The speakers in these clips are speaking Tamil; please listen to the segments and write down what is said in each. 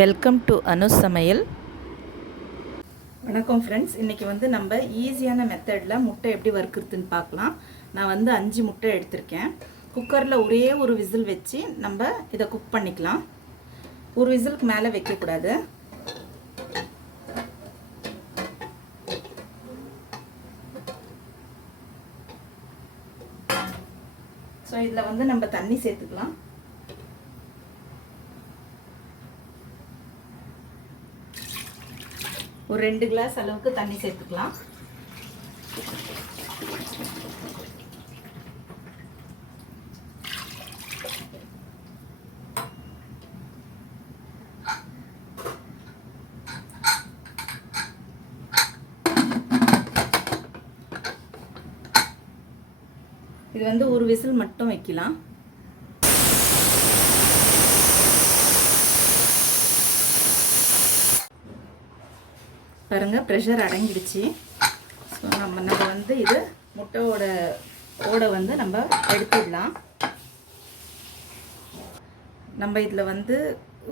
வெல்கம் டு அனு சமையல். வணக்கம் ஃப்ரெண்ட்ஸ். இன்றைக்கி நம்ம ஈஸியான மெத்தடில் முட்டை எப்படி வறுக்கிறதுன்னு பார்க்கலாம். நான் 5 முட்டை எடுத்திருக்கேன். குக்கரில் ஒரே ஒரு விசில் வச்சு நம்ம இதை குக் பண்ணிக்கலாம். ஒரு விசிலுக்கு மேலே வைக்கக்கூடாது. ஸோ இதில் நம்ம தண்ணி சேர்த்துக்கலாம். ஒரு 2 கிளாஸ் அளவுக்கு தண்ணி சேர்த்துக்கலாம். இது ஒரு விசில் மட்டும் வைக்கலாம். பாருங்க, ப்ரெஷர் அடங்கிடுச்சு. ஸோ நம்ம இது முட்டையோட ஓடை நம்ம எடுத்துடலாம். நம்ம இதில்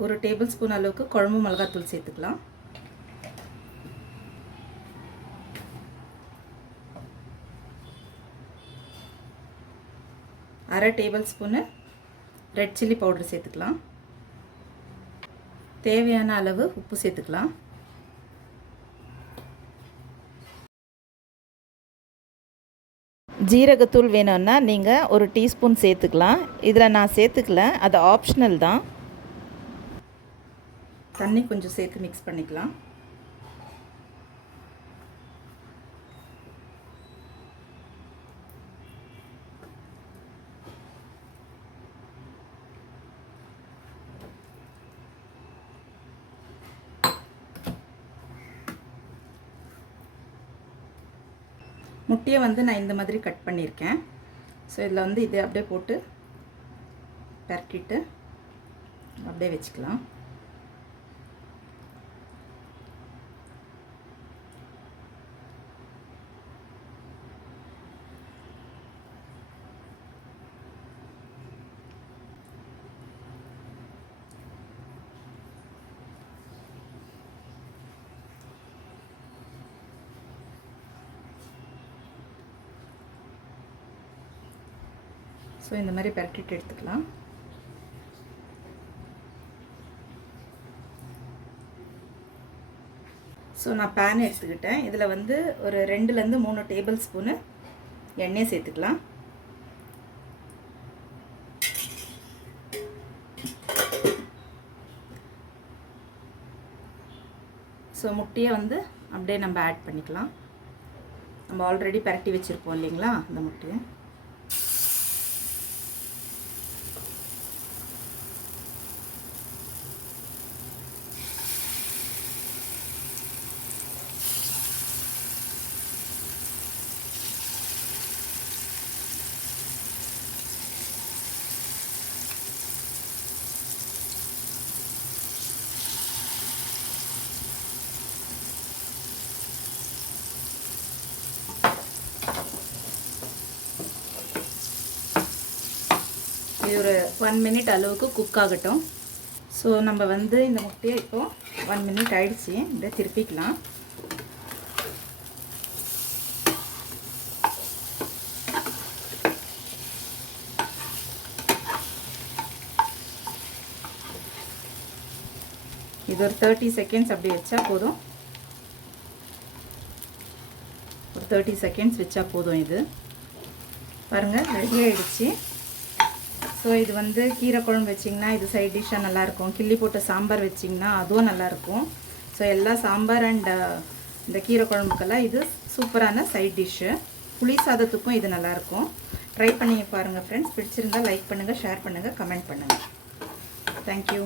ஒரு டேபிள் ஸ்பூன் அளவுக்கு குழம்பு மிளகாத்தூள் சேர்த்துக்கலாம். அரை table spoon red chilli powder சேர்த்துக்கலாம். தேவையான அளவு உப்பு சேர்த்துக்கலாம். ஜீரகத்தூள் வேணும்னா நீங்கள் ஒரு டீஸ்பூன் சேர்த்துக்கலாம். இதில் நான் சேர்த்துக்கல, அது ஆப்ஷனல் தான். தண்ணி கொஞ்சம் சேர்த்து மிக்ஸ் பண்ணிக்கலாம். முட்டையை நான் இந்த மாதிரி கட் பண்ணியிருக்கேன். ஸோ இதில் இதை அப்படியே போட்டு பரட்டிட்டு அப்படியே வச்சுக்கலாம். ஸோ இந்த மாதிரி பரட்டிட்டு எடுத்துக்கலாம். ஸோ நான் பேன் எடுத்துக்கிட்டேன். இதில் ஒரு 2லேருந்து 3 டேபிள் ஸ்பூனு எண்ணெய் சேர்த்துக்கலாம். ஸோ முட்டையை அப்படியே நம்ம ஆட் பண்ணிக்கலாம். நம்ம ஆல்ரெடி பரட்டி வச்சுருப்போம் இல்லைங்களா, அந்த முட்டையை. இது ஒரு 1 மினிட் அளவுக்கு குக் ஆகட்டும். ஸோ நம்ம இந்த முட்டையை இப்போது 1 மினிட் ஆயிடுச்சு. இப்படியே திருப்பிக்கலாம். இது ஒரு 30 செகண்ட்ஸ் அப்படி வச்சா போதும். ஒரு 30 செகண்ட்ஸ் வச்சா போதும். இது பாருங்கள், ரெடி ஆகிடுச்சு. ஸோ இது கீரை குழம்பு வச்சிங்கன்னா இது சைட் டிஷ்ஷாக நல்லாயிருக்கும். கிள்ளி போட்ட சாம்பார் வச்சிங்கன்னா அதுவும் நல்லாயிருக்கும். ஸோ எல்லா சாம்பார் அண்ட் இந்த கீரை குழம்புக்கெல்லாம் இது சூப்பரான சைட் டிஷ்ஷு. புளி சாதத்துக்கும் இது நல்லாயிருக்கும். ட்ரை பண்ணி பாருங்கள் ஃப்ரெண்ட்ஸ். பிடிச்சிருந்தால் லைக் பண்ணுங்கள், ஷேர் பண்ணுங்கள், கமெண்ட் பண்ணுங்கள். தேங்க்யூ.